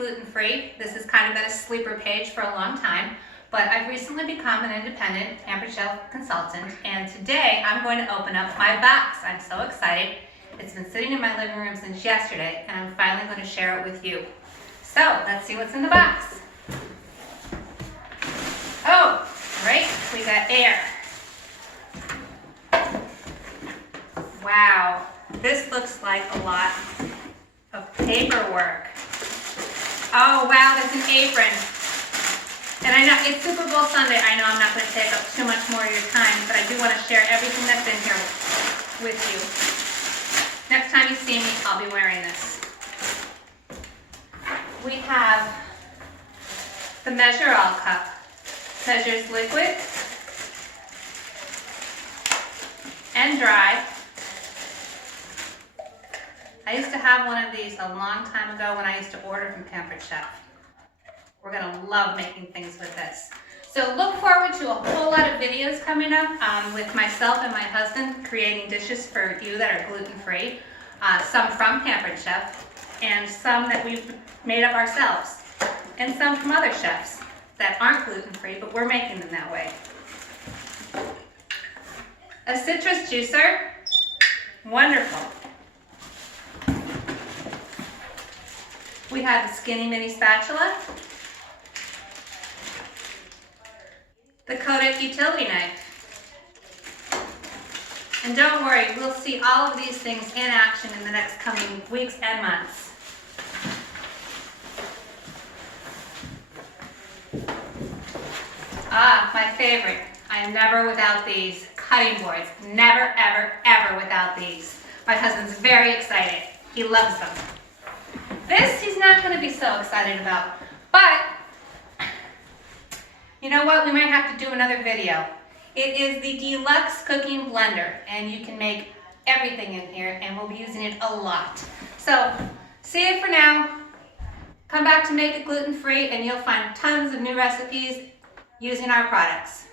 gluten-free. This has kind of been a sleeper page for a long time, but I've recently become an independent Pampered Chef consultant, and today I'm going to open up my box. I'm so excited. It's been sitting in my living room since yesterday, and I'm finally going to share it with you. So let's see what's in the box. Oh, great, we got air. Wow, this looks like a lot of paperwork. Oh wow, there's an apron. And I know it's Super Bowl Sunday. I know I'm not going to take up too much more of your time, but I do want to share everything that's in here with you. Next time you see me, I'll be wearing this. We have the Measure All cup. Measures liquid and dry. I used to have one of these a long time ago when I used to order from Pampered Chef. We're gonna love making things with this. So look forward to a whole lot of videos coming up with myself and my husband creating dishes for you that are gluten-free. Some from Pampered Chef and some that we've made up ourselves. And some from other chefs that aren't gluten-free, but we're making them that way. A citrus juicer, wonderful. We have the skinny mini spatula, the Kodak utility knife. And don't worry, we'll see all of these things in action in the next coming weeks and months. Ah, my favorite. I am never without these cutting boards. Never, ever, ever without these. My husband's very excited. He loves them. This he's not going to be so excited about, but you know what? We might have to do another video. It is the Deluxe Cooking Blender, and you can make everything in here, and we'll be using it a lot. So, see you for now. Come back to Make It Gluten Free, and you'll find tons of new recipes using our products.